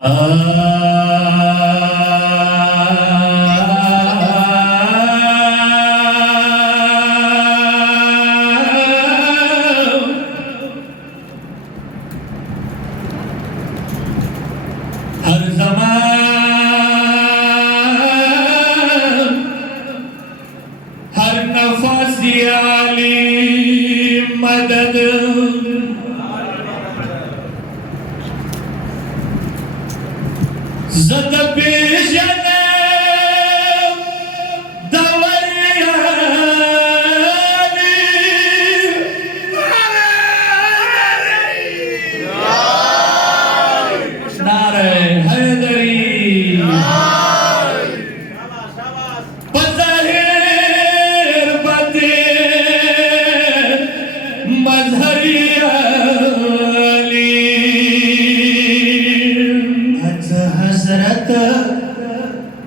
हर ज़मान हर नफ़स आली मदद ज़द पेशन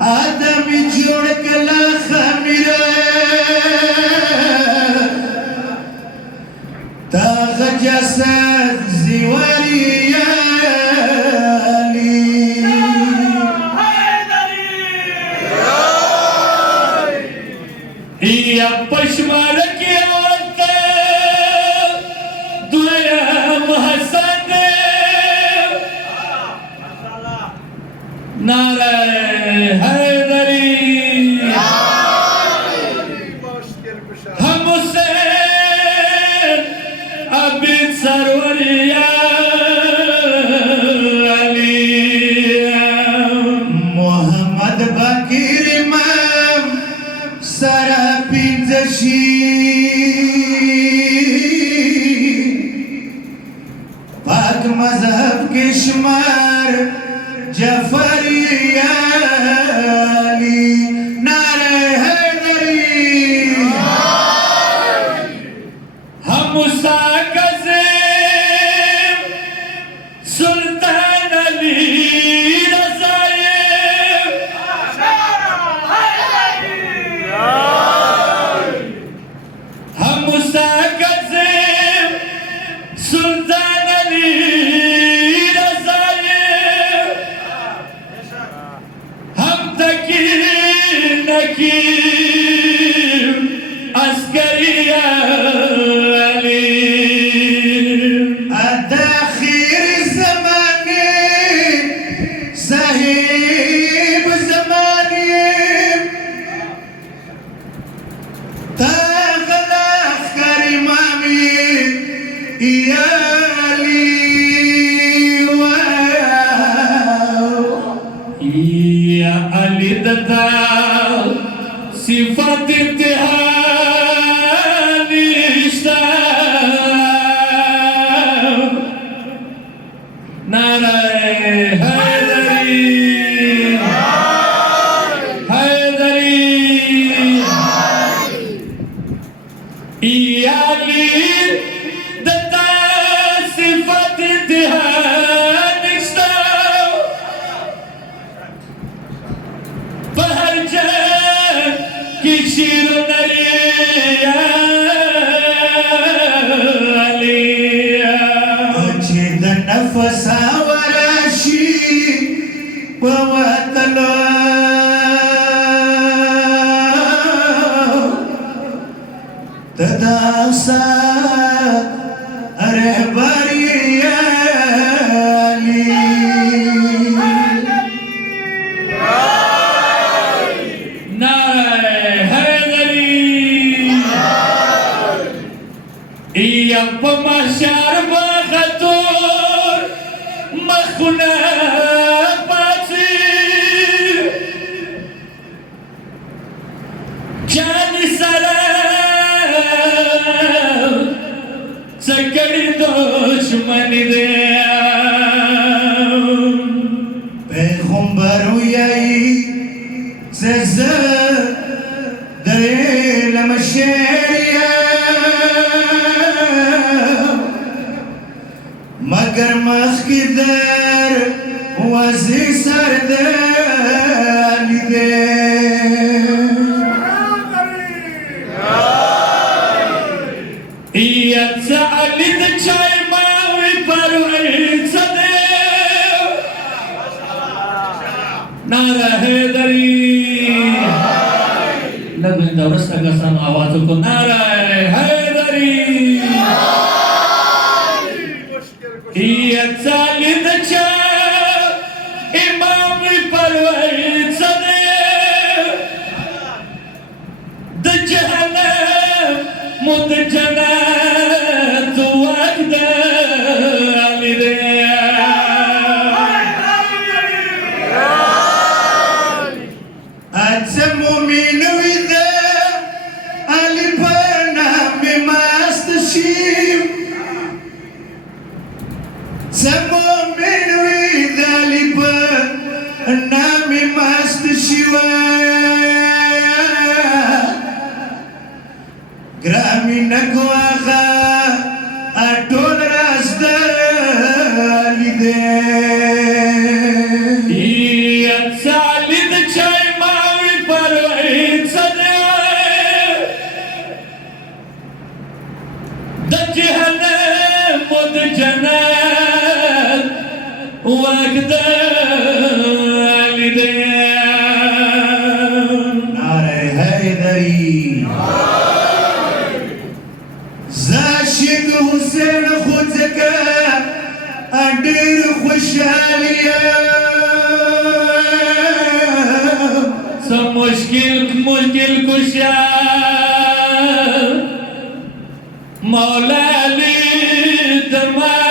आदमी जोड़ के लाख मिले ताग जसद जिवारियाली या पश्मर के औरते दुनिया महसन नारे हैदरी हम हुसैन अबिद सरवरिया अली मोहम्मद बकीर इमाम सराफिन जशी पाक मजहब के शुमार जफरिया अली नारे हैदरी हम मूसा कज़ीम सुल्तान अली रज़ाइम हम मूसा कज़ीम सुल्तान अली नकीम अस्करिया अली अदाखिर ज़माने साहिब ज़माने तागला करीमामी या अली या अली दता सिफत इम्तिहानी रिश्ता नारे हैदरी हैदरी या अली दता सिफत इम्तिहानी रिश्ता बहर किशिर नरिया अलिया अचिद नफसा वराशी पवतलो तदासा रहबरिया अली पमाशार बखतूर मखुना पासी जानी सरा सकड़ी दुश्मनी दे पैगंबर हुई सज़ा दे लमशेरिया मगर मखदर वज़ी सरदारी दे يتعلد شاي ماوي بروي صديق नारा हैदरी लगन दौरस्ता का सम आवाजों को नारा हैदरी ये चालिद चा इमाम परवैत सदे द जहन्नम मुद जन्नत वक्त अली रे Acha mu'min wida alipana me mastashim Acha mu'min wida alipana me mastashiwa Gramina koaga atol rasta lide ये चालिद चा इमाम परवैत सदे द जहन्नम मुद जन्नत वक्त अली रे Nare Haydari Zashik Hussein Khuzaka Adir Khushaliya सब मुश्किल मुश्किल कुशा मौला अली दमा